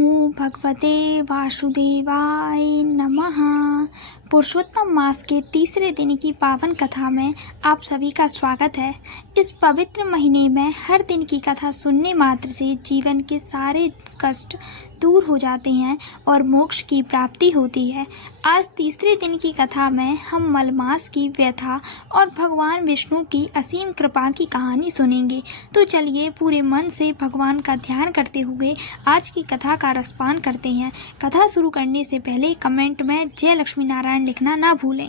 नमो भगवते वासुदेवाय नमः। पुरुषोत्तम मास के तीसरे दिन की पावन कथा में आप सभी का स्वागत है। इस पवित्र महीने में हर दिन की कथा सुनने मात्र से जीवन के सारे कष्ट दूर हो जाते हैं और मोक्ष की प्राप्ति होती है। आज तीसरे दिन की कथा में हम मलमास की व्यथा और भगवान विष्णु की असीम कृपा की कहानी सुनेंगे। तो चलिए पूरे मन से भगवान का ध्यान करते हुए आज की कथा का रसपान करते हैं। कथा शुरू करने से पहले कमेंट में जय लक्ष्मी नारायण लिखना ना भूलें।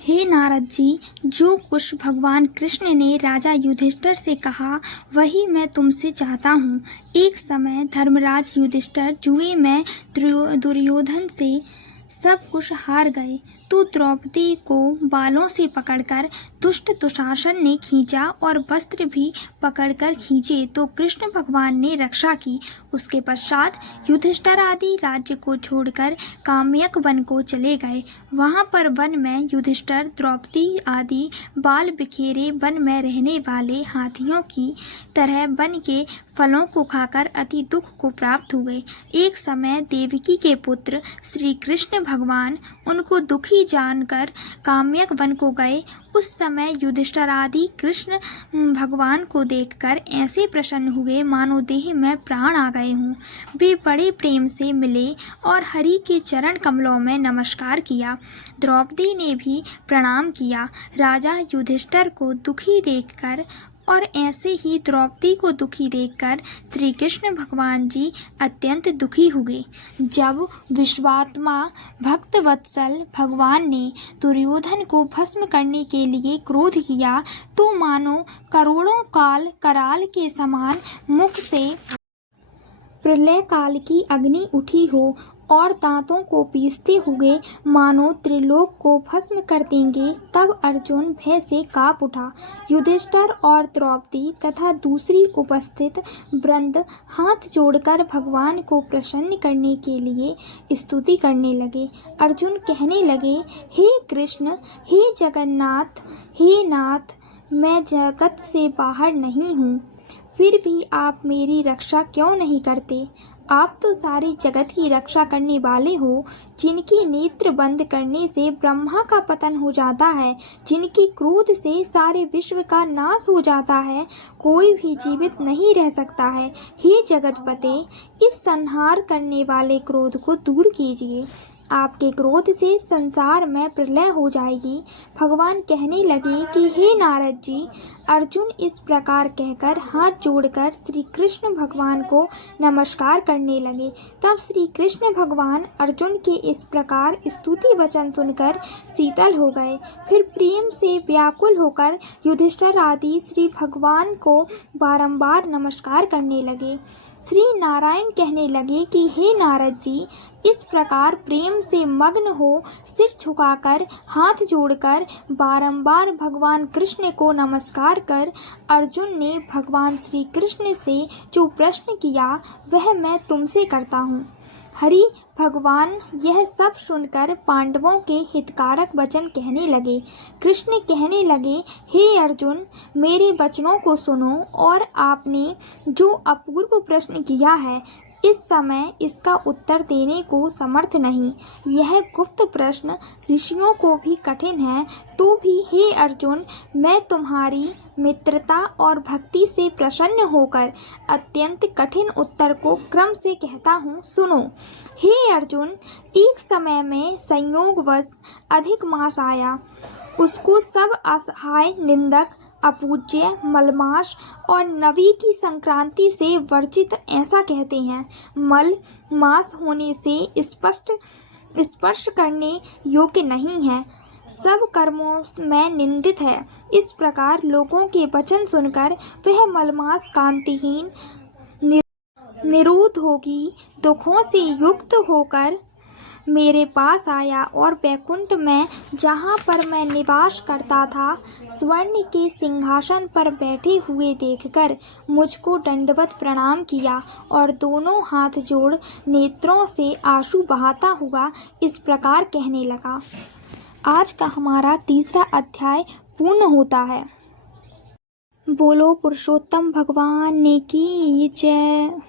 हे नारद जी, जो कुछ भगवान कृष्ण ने राजा युधिष्ठिर से कहा वही मैं तुमसे चाहता हूँ। एक समय धर्मराज युधिष्ठिर जुए में दुर्योधन से सब कुछ हार गए तो द्रौपदी को बालों से पकड़कर दुष्ट दुशासन ने खींचा और वस्त्र भी पकड़कर खींचे तो कृष्ण भगवान ने रक्षा की। उसके पश्चात युधिष्ठिर आदि राज्य को छोड़कर काम्यक वन को चले गए। वहां पर वन में युधिष्ठिर, द्रौपदी आदि बाल बिखेरे वन में रहने वाले हाथियों की तरह वन के फलों को खाकर अति दुख को प्राप्त हुए। एक समय देवकी के पुत्र श्री कृष्ण भगवान उनको दुखी जानकर काम्यक वन को गए। उस समय युधिष्ठिर आदि कृष्ण भगवान को देखकर ऐसे प्रसन्न हुए मानो देह में प्राण आ गए हों। वे बड़े प्रेम से मिले और हरि के चरण कमलों में नमस्कार किया। द्रौपदी ने भी प्रणाम किया। राजा युधिष्ठिर को दुखी देखकर और ऐसे ही द्रौपदी को दुखी देखकर श्री कृष्ण भगवान जी अत्यंत दुखी हुए। जब विश्वात्मा भक्तवत्सल भगवान ने दुर्योधन को भस्म करने के लिए क्रोध किया तो मानो करोड़ों काल कराल के समान मुख से प्रलय काल की अग्नि उठी हो और दांतों को पीसते हुए मानो त्रिलोक को भस्म कर देंगे। तब अर्जुन भय से कांप उठा। युधिष्ठिर और द्रौपदी तथा दूसरी उपस्थित वृंद हाथ जोड़कर भगवान को प्रसन्न करने के लिए स्तुति करने लगे। अर्जुन कहने लगे, हे कृष्ण, हे जगन्नाथ, हे नाथ, मैं जगत से बाहर नहीं हूँ, फिर भी आप मेरी रक्षा क्यों नहीं करते? आप तो सारे जगत की रक्षा करने वाले हो। जिनकी नेत्र बंद करने से ब्रह्मा का पतन हो जाता है, जिनकी क्रोध से सारे विश्व का नाश हो जाता है, कोई भी जीवित नहीं रह सकता है। हे जगतपते, इस संहार करने वाले क्रोध को दूर कीजिए। आपके क्रोध से संसार में प्रलय हो जाएगी। भगवान कहने लगे कि हे नारद जी। अर्जुन इस प्रकार कहकर हाथ जोड़कर श्री कृष्ण भगवान को नमस्कार करने लगे। तब श्री कृष्ण भगवान अर्जुन के इस प्रकार स्तुति वचन सुनकर शीतल हो गए। फिर प्रेम से व्याकुल होकर युधिष्ठिर आदि श्री भगवान को बारंबार नमस्कार करने लगे। श्री नारायण कहने लगे कि हे नारद जी, इस प्रकार प्रेम से मग्न हो सिर झुकाकर हाथ जोड़कर बारंबार भगवान कृष्ण को नमस्कार कर अर्जुन ने भगवान श्री कृष्ण से जो प्रश्न किया वह मैं तुमसे करता हूँ। हरि भगवान यह सब सुनकर पांडवों के हितकारक वचन कहने लगे। कृष्ण कहने लगे, हे अर्जुन, मेरे वचनों को सुनो और आपने जो अपूर्व प्रश्न किया है इस समय इसका उत्तर देने को समर्थ नहीं। यह गुप्त प्रश्न ऋषियों को भी कठिन है, तो भी हे अर्जुन, मैं तुम्हारी मित्रता और भक्ति से प्रसन्न होकर अत्यंत कठिन उत्तर को क्रम से कहता हूँ, सुनो। हे अर्जुन, एक समय में संयोगवश अधिक मास आया। उसको सब असहाय, निंदक, अपूज्य, मलमास और नवी की संक्रांति से वर्जित ऐसा कहते हैं। मल मास होने से स्पर्श करने योग्य नहीं है, सब कर्मों में निंदित है। इस प्रकार लोगों के वचन सुनकर वह मलमास कांतिहीन निरुद्ध होगी दुखों से युक्त होकर मेरे पास आया और वैकुंठ में जहाँ पर मैं निवास करता था स्वर्ण के सिंहासन पर बैठे हुए देखकर मुझको दंडवत प्रणाम किया और दोनों हाथ जोड़ नेत्रों से आंसू बहाता हुआ इस प्रकार कहने लगा। आज का हमारा तीसरा अध्याय पूर्ण होता है। बोलो पुरुषोत्तम भगवान ने की जय।